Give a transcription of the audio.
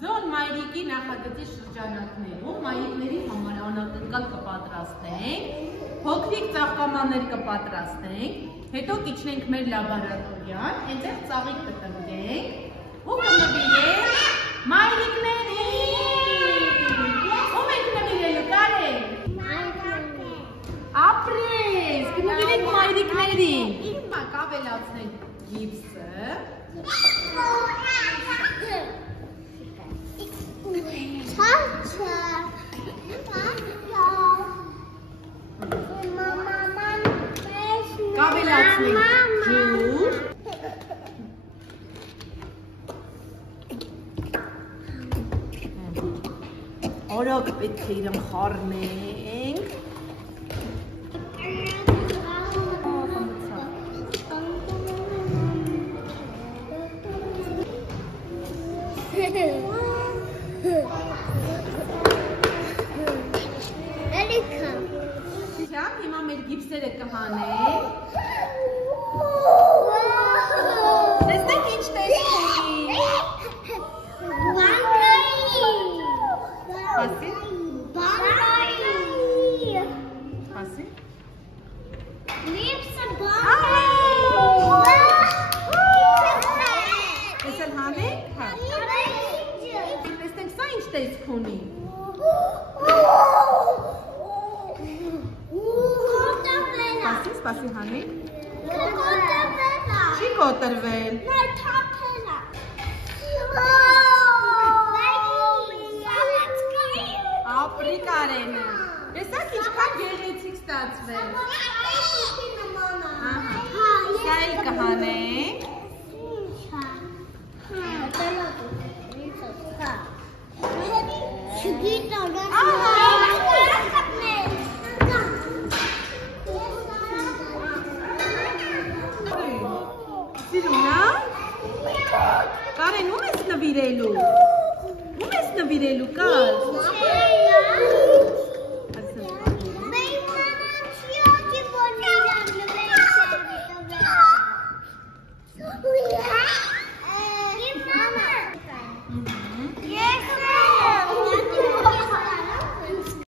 Ձոն մայրիկի նախագծի շրջանակներում մայրիկների համար անակնկալ կպատրաստենք, փոքրիկ ծաղկամաններ կպատրաստենք, հետո կիջնենք մեր լաբորատորիան, այնտեղ ծաղիկ կտնկենք ու կնվիրենք մայրիկներին։ Ո՞ւմ եք նվիրելու, Կարեն։ Ապրես, կնվիրենք մայրիկներին։ Հիմա կավելացնենք գիպսը։ Կավելացնենք ջուր։ Օրոք պետք է իրեն խառնենք։ Հիմա մեր գիպսերը կհանենք։ Տեսնեք ինչ տեսք ունի։ Հասի։ Հասի։ Տեսել հանենք։ Տեսնենք սա ինչ տեսք ունի։ Սպասի հանենք։ Չի կոտրվել։ Ապրի Կարենը։ Տեսակ ինչքան գեղեցիկ ստացվել։ Սայի կհանենք։ Կարեն, ում ես նվիրելու։ Ում ես նվիրելու, կար։